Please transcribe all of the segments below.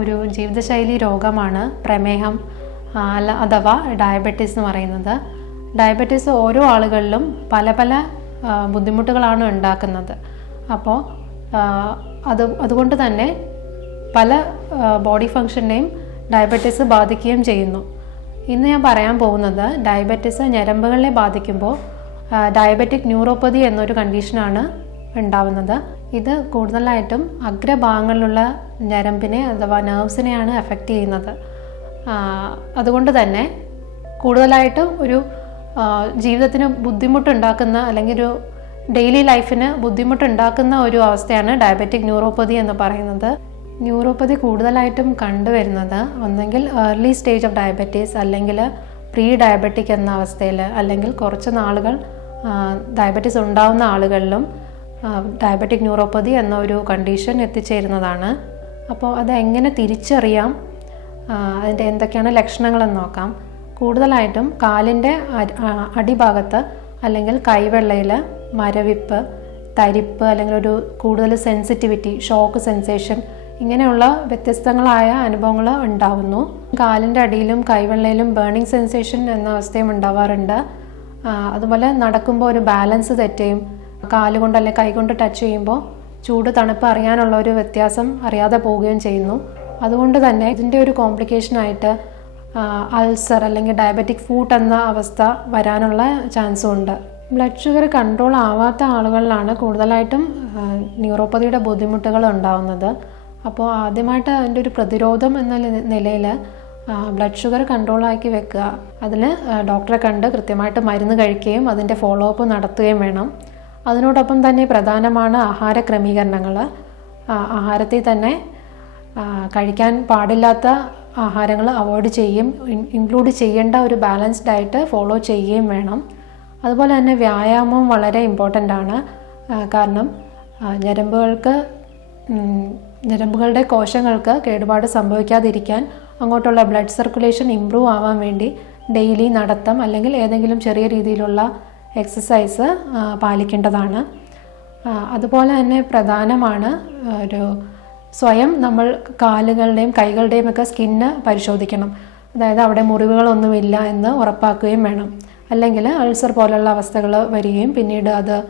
ഒരു ജീവിതശൈലി രോഗമാണ് പ്രമേഹം അല്ല അഥവാ ഡയബറ്റീസ് എന്ന് പറയുന്നത്. ഡയബറ്റീസ് ഓരോ ആളുകളിലും പല പല ബുദ്ധിമുട്ടുകളാണ് ഉണ്ടാക്കുന്നത്. അപ്പോൾ അത് അതുകൊണ്ട് തന്നെ പല ബോഡി ഫങ്ഷനെയും ഡയബറ്റീസ് ബാധിക്കുകയും ചെയ്യുന്നു. ഇന്ന് ഞാൻ പറയാൻ പോകുന്നത് ഡയബറ്റീസ് ഞരമ്പുകളെ ബാധിക്കുമ്പോൾ ഡയബറ്റിക് ന്യൂറോപ്പതി എന്നൊരു കണ്ടീഷനാണ് ഉണ്ടാവുന്നത്. ഇത് കൂടുതലായിട്ടും അഗ്രഭാഗങ്ങളിലുള്ള ഞരമ്പിനെ അഥവാ നെർവ്സിനെയാണ് എഫക്റ്റ് ചെയ്യുന്നത്. അതുകൊണ്ട് തന്നെ കൂടുതലായിട്ടും ഒരു ജീവിതത്തിന് ബുദ്ധിമുട്ടുണ്ടാക്കുന്ന അല്ലെങ്കിൽ ഒരു ഡെയിലി ലൈഫിന് ബുദ്ധിമുട്ടുണ്ടാക്കുന്ന ഒരു അവസ്ഥയാണ് ഡയബറ്റിക് ന്യൂറോപ്പതി എന്ന് പറയുന്നത്. ന്യൂറോപ്പതി കൂടുതലായിട്ടും കണ്ടുവരുന്നത് ഒന്നെങ്കിൽ ഏർലി സ്റ്റേജ് ഓഫ് ഡയബറ്റീസ് അല്ലെങ്കിൽ പ്രീ ഡയബറ്റിക് എന്ന അവസ്ഥയിൽ അല്ലെങ്കിൽ കുറച്ച് നാളുകൾ ഡയബറ്റീസ് ഉണ്ടാവുന്ന ആളുകളിലും ഡയബറ്റിക് ന്യൂറോപ്പതി എന്ന ഒരു കണ്ടീഷൻ എത്തിച്ചേരുന്നതാണ്. അപ്പോൾ അത് എങ്ങനെ തിരിച്ചറിയാം അതിന്റെ എന്തൊക്കെയാണ് ലക്ഷണങ്ങളെന്ന് നോക്കാം. കൂടുതലായിട്ടും കാലിന്റെ അടിഭാഗത്ത് അല്ലെങ്കിൽ കൈവെള്ളയിൽ മരവിപ്പ് തരിപ്പ് അല്ലെങ്കിൽ ഒരു കൂടുതൽ സെൻസിറ്റിവിറ്റി ഷോക്ക് സെൻസേഷൻ ഇങ്ങനെയുള്ള വ്യത്യസ്തങ്ങളായ അനുഭവങ്ങൾ ഉണ്ടാകുന്നു കാലിന്റെ അടിയിലും കൈവെള്ളയിലും ബേണിംഗ് സെൻസേഷൻ എന്ന അവസ്ഥയും ഉണ്ടാവാറുണ്ട്. അതുപോലെ നടക്കുമ്പോൾ ഒരു ബാലൻസ് തെറ്റുകയും കാലുകൊണ്ട് അല്ലെങ്കിൽ കൈകൊണ്ട് ടച്ച് ചെയ്യുമ്പോൾ ചൂട് തണുപ്പ് അറിയാനുള്ള ഒരു വ്യത്യാസം അറിയാതെ പോവുകയും ചെയ്യുന്നു. അതുകൊണ്ട് തന്നെ ഇതിന്റെ ഒരു കോംപ്ലിക്കേഷനായിട്ട് അൾസർ അല്ലെങ്കിൽ ഡയബറ്റിക് ഫൂട്ട് എന്ന അവസ്ഥ വരാനുള്ള ചാൻസും ഉണ്ട്. ബ്ലഡ് ഷുഗർ കൺട്രോൾ ആവാത്ത ആളുകളിലാണ് കൂടുതലായിട്ടും ന്യൂറോപ്പതിയുടെ ബുദ്ധിമുട്ടുകൾ ഉണ്ടാവുന്നത്. അപ്പോൾ ആദ്യമായിട്ട് അതിന്റെ ഒരു പ്രതിരോധം എന്ന നിലയിൽ ബ്ലഡ് ഷുഗർ കൺട്രോളാക്കി വെക്കുക. അതിൽ ഡോക്ടറെ കണ്ട് കൃത്യമായിട്ട് മരുന്ന് കഴിക്കുകയും അതിന്റെ ഫോളോ അപ്പ് നടത്തുകയും വേണം. അതിനോടൊപ്പം തന്നെ പ്രധാനമാണ് ആഹാര ക്രമീകരണങ്ങൾ. ആഹാരത്തിൽ തന്നെ കഴിക്കാൻ പാടില്ലാത്ത ആഹാരങ്ങൾ അവോയ്ഡ് ചെയ്യും. ഇൻക്ലൂഡ് ചെയ്യേണ്ട ഒരു ബാലൻസ്ഡ് ഡയറ്റ് ഫോളോ ചെയ്യുകയും വേണം. അതുപോലെ തന്നെ വ്യായാമം വളരെ ഇമ്പോർട്ടന്റ് ആണ്. കാരണം ഞരമ്പുകൾക്ക് ഞരമ്പുകളുടെ കോശങ്ങൾക്ക് കേടുപാട് സംഭവിക്കാതിരിക്കാൻ അങ്ങോട്ടുള്ള ബ്ലഡ് സർക്കുലേഷൻ ഇമ്പ്രൂവ് ആവാൻ വേണ്ടി ഡെയിലി നടത്തം അല്ലെങ്കിൽ ഏതെങ്കിലും ചെറിയ രീതിയിലുള്ള എക്സസൈസ് പാലിക്കേണ്ടതാണ്. അതുപോലെ തന്നെ പ്രധാനമാണ് ഒരു സ്വയം നമ്മൾ കാലുകളുടെയും കൈകളുടെയും ഒക്കെ സ്കിന്ന് പരിശോധിക്കണം. അതായത് അവിടെ മുറിവുകളൊന്നുമില്ല എന്ന് ഉറപ്പാക്കുകയും വേണം. അല്ലെങ്കിൽ അൾസർ പോലുള്ള അവസ്ഥകൾ വരികയും പിന്നീട് അത്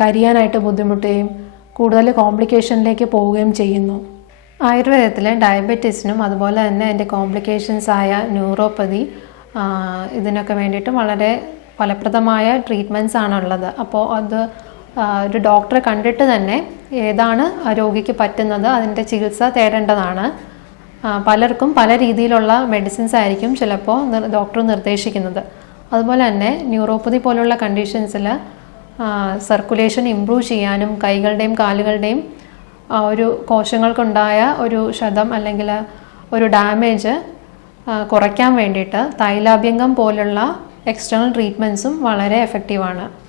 കരിയാനായിട്ട് ബുദ്ധിമുട്ടുകയും കൂടുതൽ കോംപ്ലിക്കേഷനിലേക്ക് പോവുകയും ചെയ്യുന്നു. ആയുർവേദത്തിൽ ഡയബറ്റീസിനും അതുപോലെ തന്നെ അതിന്റെ കോംപ്ലിക്കേഷൻസ് ആയ ന്യൂറോപ്പതി ഇതിനൊക്കെ വേണ്ടിയിട്ട് വളരെ ഫലപ്രദമായ ട്രീറ്റ്മെന്റ്സ് ആണുള്ളത് അപ്പോൾ അത് ഒരു ഡോക്ടറെ കണ്ടിട്ട് തന്നെ ഏതാണ് രോഗിക്ക് പറ്റുന്നത് അതിന്റെ ചികിത്സ തേടേണ്ടതാണ്. പലർക്കും പല രീതിയിലുള്ള മെഡിസിൻസ് ആയിരിക്കും ചിലപ്പോൾ ഡോക്ടർ നിർദ്ദേശിക്കുന്നത്. അതുപോലെ തന്നെ ന്യൂറോപ്പതി പോലുള്ള കണ്ടീഷൻസിൽ സർക്കുലേഷൻ ഇമ്പ്രൂവ് ചെയ്യാനും കൈകളുടെയും കാലുകളുടെയും ഒരു കോശങ്ങൾക്കുണ്ടായ ഒരു ക്ഷതം അല്ലെങ്കിൽ ഒരു ഡാമേജ് കുറയ്ക്കാൻ വേണ്ടിയിട്ട് തൈലാഭ്യംഗം പോലുള്ള എക്സ്റ്റേണൽ ട്രീറ്റ്മെന്റ്സും വളരെ എഫക്റ്റീവാണ്